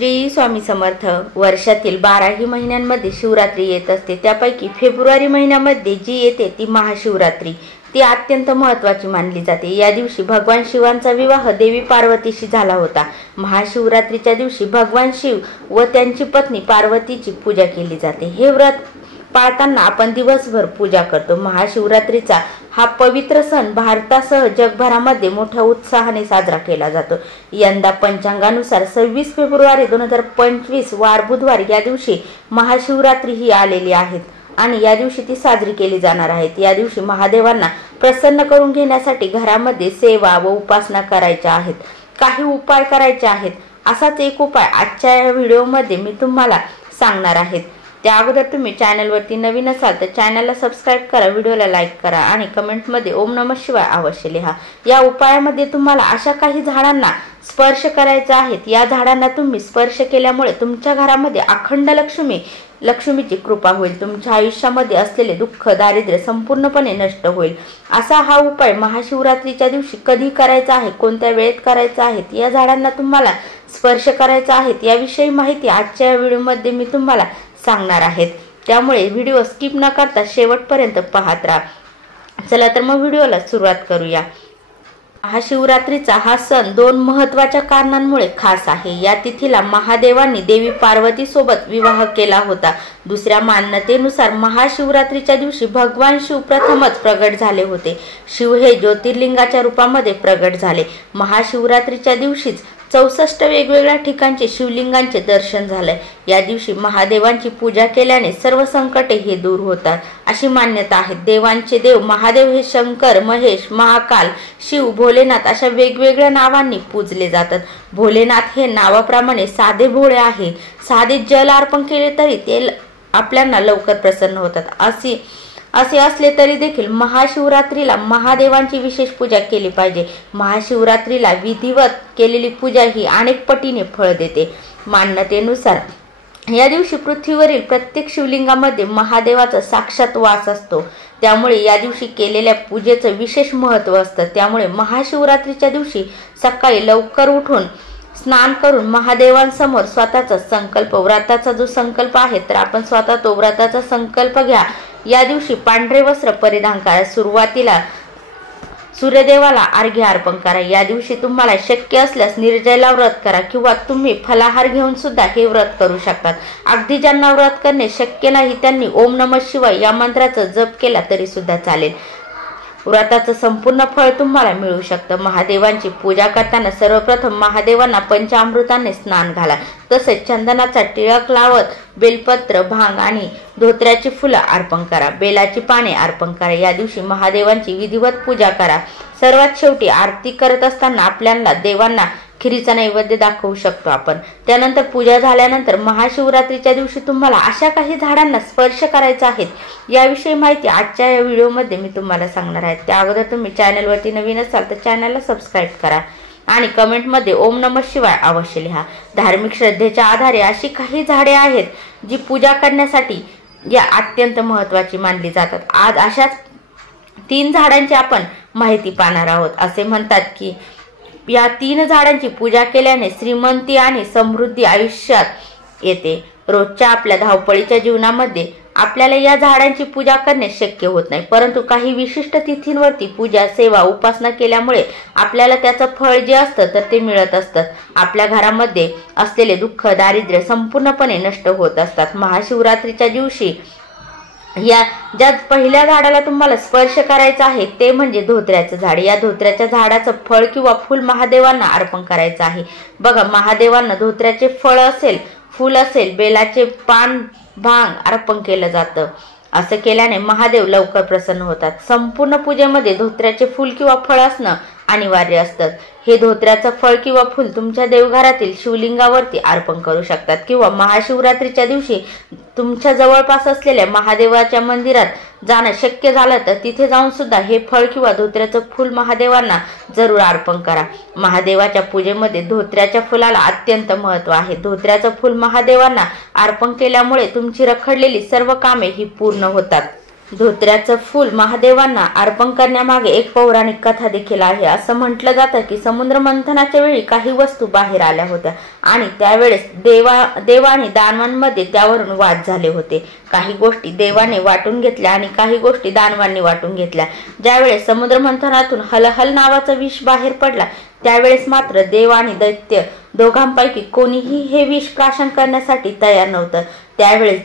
श्री स्वामी समर्थ। वर्षातील 12ही महिन्यांमध्ये शिवरात्री येत असते, त्यापैकी फेब्रुवारी महिन्यामध्ये जी येते ती महाशिवरात्री। ती अत्यंत महत्त्वाची मानली जाते। या दिवशी भगवान शिवांचा विवाह देवी पार्वतीशी झाला होता। महाशिवरात्रीच्या दिवशी भगवान शिव व त्यांची पत्नी पार्वतीची पूजा केली जाते। हे व्रत पाळताना आपण दिवसभर पूजा करतो। महाशिवरात्रीचा हा पवित्र सण भारतासह जगभरामध्ये मोठ्या उत्साहाने साजरा केला जातो। यंदा पंचांगानुसार 26 फेब्रुवारी 2025 वार बुधवार या दिवशी महाशिवरात्री ही आलेली आहे आणि या दिवशी ती साजरी केली जाणार आहे। या दिवशी महादेवांना प्रसन्न करून घेण्यासाठी घरामध्ये सेवा व उपासना करायच्या आहेत, काही उपाय करायचे आहेत। असाच एक उपाय आजच्या या व्हिडिओमध्ये मी तुम्हाला सांगणार आहे। त्या अगोदर तुम्ही चॅनलवरती नवीन असाल तर चॅनलला सबस्क्राइब करा, व्हिडिओला लाईक करा आणि कमेंटमध्ये ओम नमः शिवाय अवश्य लिहा। या उपायामध्ये तुम्हाला अशा काही झाडांना स्पर्श करायचा आहे। या झाडांना तुम्ही स्पर्श केल्यामुळे तुमच्या घरामध्ये अखंड लक्ष्मीची कृपा होईल। तुमच्या आयुष्यामध्ये असलेले दुःख दारिद्र्य संपूर्णपणे नष्ट होईल। असा हा उपाय महाशिवरात्रीच्या दिवशी कधी करायचा आहे, कोणत्या वेळेत करायचा आहे, या झाडांना तुम्हाला स्पर्श करायचा आहे याविषयी माहिती आजच्या व्हिडिओमध्ये मी तुम्हाला सांगणार आहे। त्यामुळे व्हिडिओ स्किप न करता शेवटपर्यंत पाहत राहा। चला तर मग व्हिडिओला सुरुवात करूया। महाशिवरात्रीचा हा सण दोन महत्त्वाच्या कारणांमुळे खास आहे। या तिथीला महादेवांनी देवी पार्वती सोबत विवाह केला होता। दुसऱ्या मान्यतेनुसार महाशिवरात्रीच्या दिवशी भगवान शिव प्रथमच प्रगट झाले होते। शिव हे ज्योतिर्लिंगाच्या रूपामध्ये प्रगट झाले। महाशिवरात्रीच्या दिवशीच 64 वेगवेगळ्या ठिकाणचे शिवलिंगांचे दर्शन झाले। या दिवशी महादेवांची पूजा केल्याने सर्व संकटे हे दूर होतात अशी मान्यता आहे। देवांचे देव महादेव हे शंकर, महेश, महाकाल, शिव, भोलेनाथ अशा वेगवेगळ्या नावांनी पूजले जातात। भोलेनाथ हे नावाप्रमाणे साधे भोळे आहे। साधे जल अर्पण केले तरी ते आपल्याला लवकर प्रसन्न होतात। असे असले तरी देखील महाशिवरात्रीला महादेवांची विशेष पूजा केली पाहिजे। महाशिवरात्रीला विधिवत केलेली पूजा ही अनेक पटीने फळ देते। मान्यतेनुसार या दिवशी पृथ्वीवरील प्रत्येक शिवलिंगामध्ये महादेवाचा साक्षात वास असतो, त्यामुळे या दिवशी केलेल्या पूजेचं विशेष महत्त्व असतं। त्यामुळे महाशिवरात्रीच्या दिवशी सकाळी लवकर उठून स्नान करून महादेवांसमोर स्वतःचा संकल्प, व्रताचा जो संकल्प आहे तर आपण स्वतः तो व्रताचा संकल्प घ्या। या दिवशी पांढरे वस्त्र परिधान करा। सुरुवातीला सूर्यदेवाला अर्घ्य अर्पण करा। या दिवशी तुम्हाला शक्य असल्यास निर्जला व्रत करा किंवा तुम्ही फलाहार घेऊन सुद्धा हे व्रत करू शकतात। अगदी ज्यांना व्रत करणे शक्य नाही त्यांनी ओम नमः शिवाय या मंत्राचा जप केला तरी सुद्धा चालेल। व्रताचं संपूर्ण फळ तुम्हाला मिळू शकतं। महादेवांची पूजा करताना सर्वप्रथम महादेवांना पंचामृताने स्नान घाला। तसेच चंदनाचा टिळक लावत बेलपत्र, भांग आणि धोत्र्याची फुलं अर्पण करा। बेलाची पाने अर्पण करा। या दिवशी महादेवांची विधिवत पूजा करा। सर्वात शेवटी आरती करत असताना आपल्याला देवांना खिरीचा नैवेद्य दाखवू शकतो आपण। त्यानंतर पूजा झाल्यानंतर महाशिवरात्रीच्या दिवशी तुम्हाला अशा काही झाडांना स्पर्श करायचा आहे याविषयी माहिती आजच्या या व्हिडिओमध्ये मी तुम्हाला सांगणार आहे। त्या अगोदर तुम्ही चॅनलवरती नवीन असाल तर चॅनलला सबस्क्राइब करा आणि कमेंटमध्ये ओम नमः शिवाय अवश्य लिहा। धार्मिक श्रद्धेच्या आधारे अशी काही झाडे आहेत जी पूजा करण्यासाठी या अत्यंत महत्त्वाची मानली जातात। आज अशाच 3 झाडांची आपण माहिती पाहणार आहोत। असे म्हणतात की या 3 झाडांची पूजा केल्याने श्रीमंती आणि समृद्धी आयुष्यात येते। रोजच्या आपल्या धावपळीच्या जीवनामध्ये आपल्याला या झाडांची पूजा करणे शक्य होत नाही, परंतु काही विशिष्ट तिथींवरती पूजा, सेवा, उपासना केल्यामुळे आपल्याला त्याचं फळ जे असतं तर ते मिळत असतं। आपल्या घरामध्ये असलेले दुःख दारिद्र्य संपूर्णपणे नष्ट होत असतात। महाशिवरात्रीच्या दिवशी या ज्या पहिल्या झाडाला तुम्हाला स्पर्श करायचा आहे ते म्हणजे धोत्र्याचं झाड। या धोत्र्याच्या झाडाचं फळ किंवा फूल महादेवांना अर्पण करायचं आहे। बघा, महादेवांना धोत्र्याचे फळ असेल, फूल असेल, बेलाचे पान, भांग अर्पण केलं जातं। असं केल्याने महादेव लवकर प्रसन्न होतात। संपूर्ण पूजेमध्ये धोत्र्याचे फूल किंवा फळ असणं अनिवार्य असतं। हे धोत्र्याचं फळ किंवा फूल तुमच्या देवघरातील शिवलिंगावरती अर्पण करू शकतात किंवा महाशिवरात्रीच्या दिवशी तुमच्या जवळपास असलेल्या महादेवाच्या मंदिरात जाणं शक्य झालं तर तिथे जाऊन सुद्धा हे फळ किंवा धोत्र्याचं फूल महादेवांना जरूर अर्पण करा। महादेवाच्या पूजेमध्ये धोत्र्याच्या फुलाला अत्यंत महत्त्व आहे। धोत्र्याचं फूल महादेवांना अर्पण केल्यामुळे तुमची रखडलेली सर्व कामे ही पूर्ण होतात। धोत्र्याचं फूल महादेवांना अर्पण करण्यामागे एक पौराणिक कथा देखील आहे। असं म्हटलं जातं की समुद्र मंथनाच्या वेळी काही वस्तू बाहेर आल्या होत्या आणि त्यावेळेस देव आणि दानवांमध्ये त्यावरून वाद झाले होते। काही गोष्टी देवाने वाटून घेतल्या आणि काही गोष्टी दानवांनी वाटून घेतल्या। ज्यावेळेस समुद्र मंथनातून हलहल नावाचं विष बाहेर पडला त्यावेळेस मात्र देव आणि दैत्य दोघांपैकी कोणीही हे विष प्राशन करण्यासाठी तयार नव्हतं। त्यावेळेस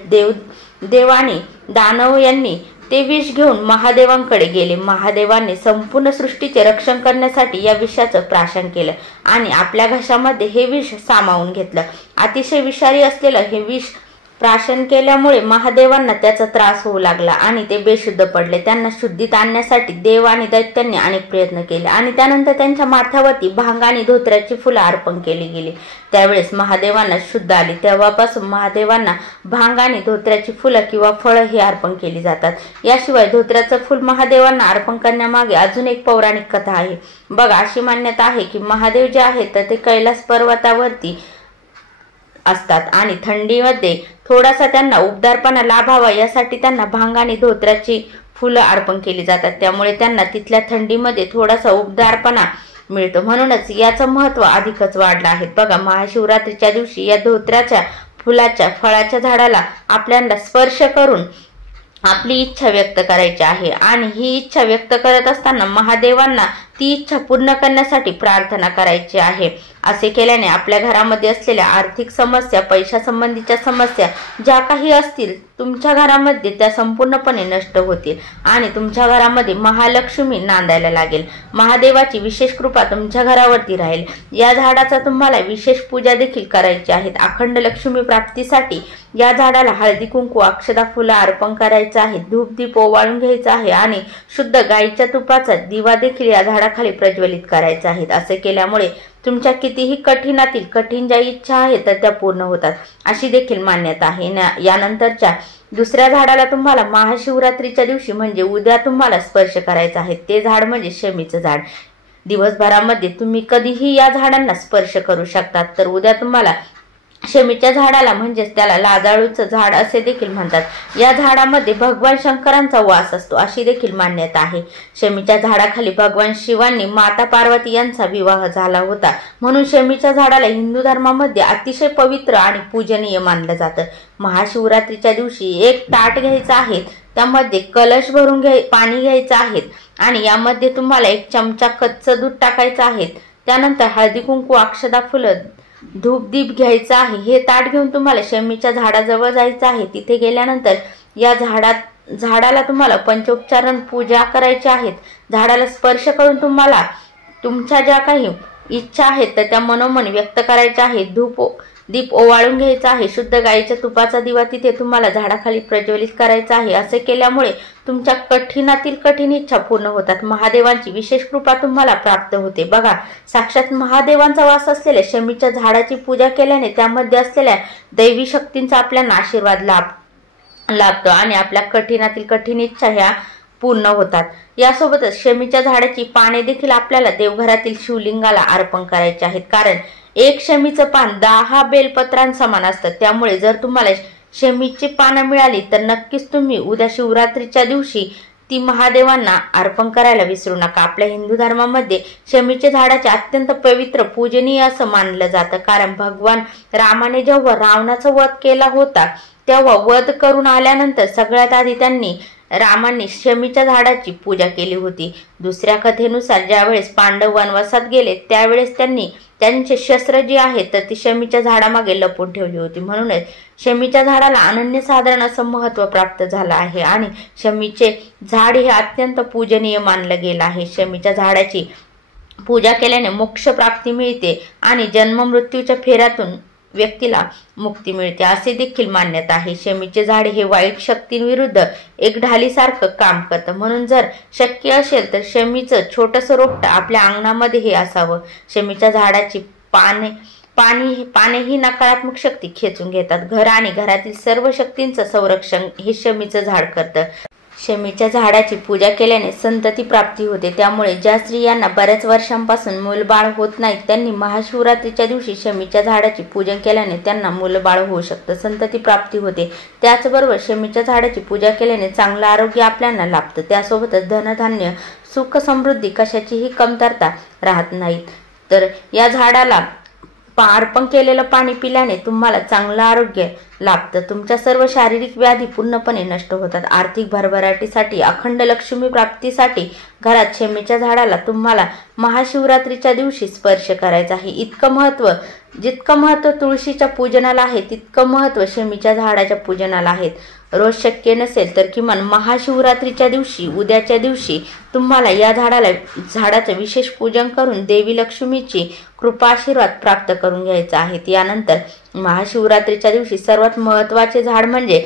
देव आणि दानव यांनी ते विष घेऊन महादेवांकडे गेले। महादेवांनी संपूर्ण सृष्टीचे रक्षण करण्यासाठी या विषाचं प्राशन केलं आणि आपल्या घशामध्ये हे विष सामावून घेतलं। अतिशय विषारी असलेलं हे विष प्राशन केल्यामुळे महादेवांना त्याचा त्रास होऊ लागला आणि ते बेशुद्ध पडले। त्यांना शुद्धीत आणण्यासाठी देव आणि दैत्यांनी अनेक प्रयत्न केले आणि त्यानंतर त्यांच्या माथ्यावरती भांग आणि धोत्र्याची फुलं अर्पण केली गेली। त्यावेळेस महादेवांना शुद्ध आली। तेव्हापासून महादेवांना भांग आणि धोत्र्याची फुलं किंवा फळं ही अर्पण केली जातात। याशिवाय धोत्र्याचं फुल महादेवांना अर्पण करण्यामागे अजून एक पौराणिक कथा आहे। बघा, अशी मान्यता आहे की महादेव जे आहेत तर ते कैलास पर्वतावरती असतात आणि थंडीमध्ये थोडासा त्यांना उबदारपणा लाभावा यासाठी त्यांना भांग आणि धोत्र्याची फुलं अर्पण केली जातात। त्यामुळे त्यांना तिथल्या थंडीमध्ये थोडासा उबदारपणा मिळतो, म्हणूनच याचं महत्त्व अधिकच वाढलं आहे। बघा, महाशिवरात्रीच्या दिवशी या धोत्र्याच्या फुलाच्या फळाच्या झाडाला आपल्याला स्पर्श करून आपली इच्छा व्यक्त करायची आहे आणि ही इच्छा व्यक्त करत असताना महादेवांना ती इच्छा पूर्ण करण्यासाठी प्रार्थना करायची आहे। असे केल्याने आपल्या घरामध्ये असलेल्या आर्थिक समस्या, पैशा संबंधीच्या समस्या ज्या काही असतील तुमच्या घरामध्ये त्या संपूर्णपणे नष्ट होतील आणि तुमच्या घरामध्ये महालक्ष्मी नांदायला लागेल। महादेवाची विशेष कृपा तुमच्या घरावरती राहील। या झाडाचा तुम्हाला विशेष पूजा देखील करायची आहे। अखंड लक्ष्मी प्राप्तीसाठी या झाडाला हळदी कुंकू, अक्षता, फुलं अर्पण करायचं आहे। धूप दीप ओवाळून घ्यायचा आहे आणि शुद्ध गाईच्या तुपाचा दिवा देखील या झाडाखाली प्रज्वलित करायचा आहे। असे केल्यामुळे तुमच्या कितीही कठीणातील कठीण ज्या इच्छा आहेत तर त्या पूर्ण होतात, अशी देखील मान्यता आहे। यानंतरच्या दुसऱ्या झाडाला तुम्हाला महाशिवरात्रीच्या दिवशी म्हणजे उद्या तुम्हाला स्पर्श करायचा आहे। ते झाड म्हणजे शमीचं झाड। दिवसभरामध्ये तुम्ही कधीही या झाडांना स्पर्श करू शकतात। तर उद्या तुम्हाला शमीच्या झाडाला म्हणजेच त्याला लाजाळूचं झाड असे देखील म्हणतात। या झाडामध्ये भगवान शंकरांचा वास असतो अशी देखील मान्यता आहे। शमीच्या झाडाखाली भगवान शिवांनी माता पार्वती यांचा विवाह झाला होता, म्हणून शमीच्या झाडाला हिंदू धर्मामध्ये अतिशय पवित्र आणि पूजनीय मानलं जातं। महाशिवरात्रीच्या दिवशी एक ताट घ्यायचं आहे, त्यामध्ये कलश भरून पाणी घ्यायचं आहे आणि यामध्ये तुम्हाला 1 चमचा कच्चं दूध टाकायचं आहे। त्यानंतर हळदी कुंकू, अक्षता, फुलं, धूप दीप घ्यायचा आहे। हे ताट घेऊन तुम्हाला शमीच्या झाडाजवळ जायचं आहे। तिथे गेल्यानंतर या झाडाला तुम्हाला पंचोपचाराने पूजा करायची आहे। झाडाला स्पर्श करून तुम्हाला तुमच्या ज्या काही इच्छा आहेत तर त्या मनोमन व्यक्त करायच्या आहेत। दीप ओवाळून घ्यायचा आहे। शुद्ध गाईच्या तुपाचा दिवा तिथे तुम्हाला झाडाखाली प्रज्वलित करायचा आहे। असे केल्यामुळे तुमच्या कठीणातील कठीण इच्छा पूर्ण होतात। महादेवांची विशेष कृपा तुम्हाला प्राप्त होते। बघा, साक्षात महादेवांचा वास असलेल्या शमीच्या झाडाची पूजा केल्याने त्यामध्ये असलेल्या दैवी शक्तींचा आपल्याला आशीर्वाद लाभतो आणि आपल्या कठीणातील कठीण इच्छा ह्या पूर्ण होतात। यासोबतच शमीच्या झाडाची पाने देखील आपल्याला देवघरातील शिवलिंगाला अर्पण करायची आहेत, कारण एक शमीचं पान 10 बेलपत्रांसमान असतं। त्यामुळे जर तुम्हाला शमीची पानं मिळाली तर नक्कीच तुम्ही उद्या शिवरात्रीच्या दिवशी ती महादेवांना अर्पण करायला विसरू नका। आपल्या हिंदू धर्मामध्ये शमीच्या झाडाचे अत्यंत पवित्र पूजनीय असं मानलं जातं, कारण भगवान रामाने जेव्हा रावणाचा वध केला होता तेव्हा वध करून आल्यानंतर सगळ्यात आधी रामांनी शमीच्या झाडाची पूजा केली होती। दुसऱ्या कथेनुसार ज्यावेळेस पांडव वनवासात गेले त्यावेळेस त्यांनी त्यांचे शस्त्र जी आहेत तर ती शमीच्या झाडामागे लपवून ठेवली होती, म्हणूनच शमीच्या झाडाला अनन्यसाधारण असं महत्त्व प्राप्त झालं आहे आणि शमीचे झाड हे अत्यंत पूजनीय मानलं गेलं आहे। शमीच्या झाडाची पूजा केल्याने मोक्ष प्राप्ती मिळते आणि जन्म मृत्यूच्या फेऱ्यातून व्यक्तीला मुक्ती मिळते असे देखील मान्यता आहे। शमीचे झाड हे वाईट शक्तींविरुद्ध एक ढालीसारखं काम करतं, म्हणून जर शक्य असेल तर शमीचं छोटंसं रोपटं आपल्या अंगणामध्ये हे असावं। शमीच्या झाडाची पाने ही नकारात्मक शक्ती खेचून घेतात। घर आणि घरातील सर्व शक्तींचं संरक्षण हे शमीचं झाड करतं। शमीच्या झाडाची पूजा केल्याने संतती प्राप्ती होते। त्यामुळे ज्या स्त्रियांना बऱ्याच वर्षांपासून मूलबाळ होत नाही त्यांनी महाशिवरात्रीच्या दिवशी शमीच्या झाडाची पूजन केल्याने त्यांना मूलबाळ होऊ शकतं, संतती प्राप्ती होते। त्याचबरोबर शमीच्या झाडाची पूजा केल्याने चांगलं आरोग्य आपल्याला लाभतं। त्यासोबतच धनधान्य सुख समृद्धी कशाचीही कमतरता राहत नाही। तर या झाडाला अर्पण केलेलं पाणी पिल्याने तुम्हाला चांगलं आरोग्य लाभतं, तुमच्या सर्व शारीरिक व्याधी पूर्णपणे नष्ट होतात। आर्थिक भरभराटीसाठी अखंड लक्ष्मी प्राप्तीसाठी घरात शमीच्या झाडाला तुम्हाला महाशिवरात्रीच्या दिवशी स्पर्श करायचा आहे। जितकं महत्त्व तुळशीच्या पूजनाला आहे तितकं महत्त्व शमीच्या झाडाच्या पूजनाला आहे। रोज शक्य नसेल तर किमान महाशिवरात्रीच्या दिवशी उद्याच्या दिवशी तुम्हाला या झाडाचं विशेष पूजन करून देवी लक्ष्मीची कृपा आशीर्वाद प्राप्त करून घ्यायचा आहे। यानंतर महाशिवरात्रीच्या दिवशी सर्वात महत्त्वाचे झाड म्हणजे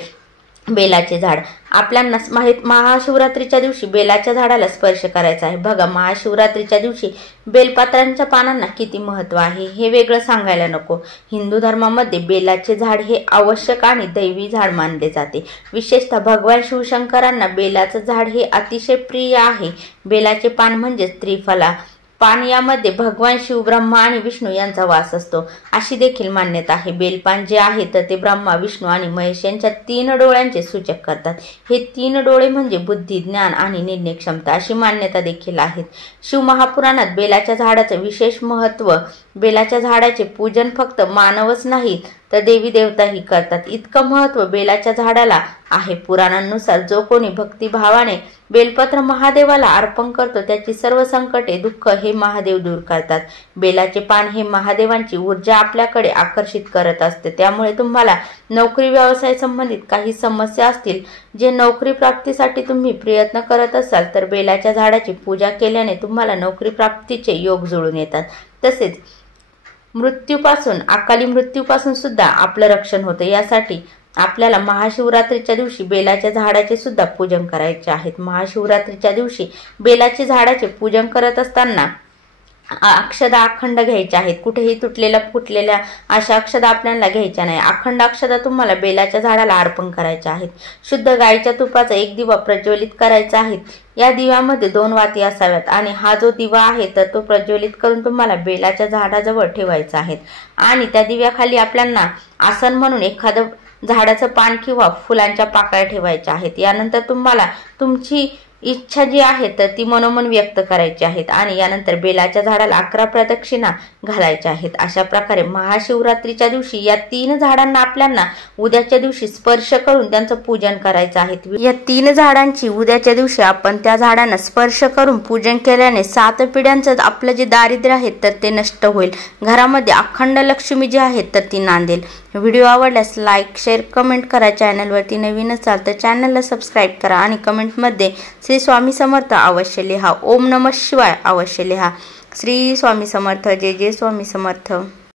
बेलाचे झाड। आपल्याला माहित महाशिवरात्रीच्या दिवशी बेलाच्या झाडाला स्पर्श करायचा आहे। बघा, महाशिवरात्रीच्या दिवशी बेलपत्रांच्या पानांना किती महत्त्व आहे हे वेगळं सांगायला नको। हिंदू धर्मामध्ये बेलाचे झाड हे आवश्यक आणि दैवी झाड मानले जाते। विशेषतः भगवान शिवशंकरांना बेलाचं झाड हे अतिशय प्रिय आहे। बेलाचे पान म्हणजे त्रिफला पान, यामध्ये भगवान शिव, ब्रह्मा आणि विष्णू यांचा वास असतो अशी देखील मान्यता आहे। बेलपान जे आहे तर ते ब्रह्मा, विष्णू आणि महेश यांच्या 3 डोळ्यांचे सूचक करतात। हे 3 डोळे म्हणजे बुद्धी, ज्ञान आणि निर्णय क्षमता अशी मान्यता देखील आहेत। शिव महापुराणात बेलाच्या झाडाचं विशेष महत्त्व, बेलाच्या झाडाचे पूजन फक्त मानवच नाही तर देवी देवताही करतात, इतकं महत्त्व बेलाच्या झाडाला आहे। पुराणांनुसार जो कोणी भक्तिभावाने बेलपत्र महादेवाला अर्पण करतो त्याची सर्व संकटे, दुःख हे महादेव दूर करतात। बेलाचे पान हे महादेवांची ऊर्जा आपल्याकडे आकर्षित करत असते। त्यामुळे तुम्हाला नोकरी व्यवसाय संबंधित काही समस्या असतील, जे नोकरी प्राप्तीसाठी तुम्ही प्रयत्न करत असाल तर बेलाच्या झाडाची पूजा केल्याने तुम्हाला नोकरी प्राप्तीचे योग जुळून येतात। तसेच अकाली मृत्यूपासून सुद्धा आपलं रक्षण होतं। यासाठी आपल्याला महाशिवरात्रीच्या दिवशी बेलाच्या झाडाचे सुद्धा पूजन करायचे आहेत। महाशिवरात्रीच्या दिवशी बेलाच्या झाडाचे पूजन करत असताना अक्षदा अखंड घ्यायच्या आहेत। कुठेही तुटलेल्या फुटलेल्या अशा अक्षदा आपल्याला घ्यायच्या नाही। अखंड अक्षदा तुम्हाला बेलाच्या झाडाला अर्पण करायच्या आहेत। शुद्ध गायीच्या तुपाचा 1 दिवा प्रज्वलित करायचा आहे। या दिव्यामध्ये 2 वाती असाव्यात आणि हा जो दिवा आहे तर तो प्रज्वलित करून तुम्हाला बेलाच्या झाडाजवळ ठेवायचा आहे आणि त्या दिव्याखाली आपल्याला आसन म्हणून एखादं झाडाचं पान किंवा फुलांच्या पाकळ्या ठेवायच्या आहेत। यानंतर तुम्हाला तुमची इच्छा जी आहे तर ती मनोमन व्यक्त करायची आहेत आणि यानंतर बेलाच्या झाडाला 11 प्रदक्षिणा घालायच्या आहेत। अशा प्रकारे महाशिवरात्रीच्या दिवशी या 3 झाडांना आपल्याला उद्याच्या दिवशी स्पर्श करून त्यांचं पूजन करायचं आहे। या 3 झाडांची उद्याच्या दिवशी आपण त्या झाडांना स्पर्श करून पूजन केल्याने 7 पिढ्यांचं आपलं जे दारिद्र्य आहे तर ते नष्ट होईल। घरामध्ये अखंड लक्ष्मी जी आहे तर ती नांदेल। व्हिडिओ आवडल्यास लाईक, शेअर, कमेंट करा। चॅनलवरती नवीन असाल तर चॅनलला सबस्क्राईब करा आणि कमेंटमध्ये श्री स्वामी समर्थ अवश्य लिहा। ओम नमः शिवाय अवश्य लिहा। श्री स्वामी समर्थ। जय जय स्वामी समर्थ।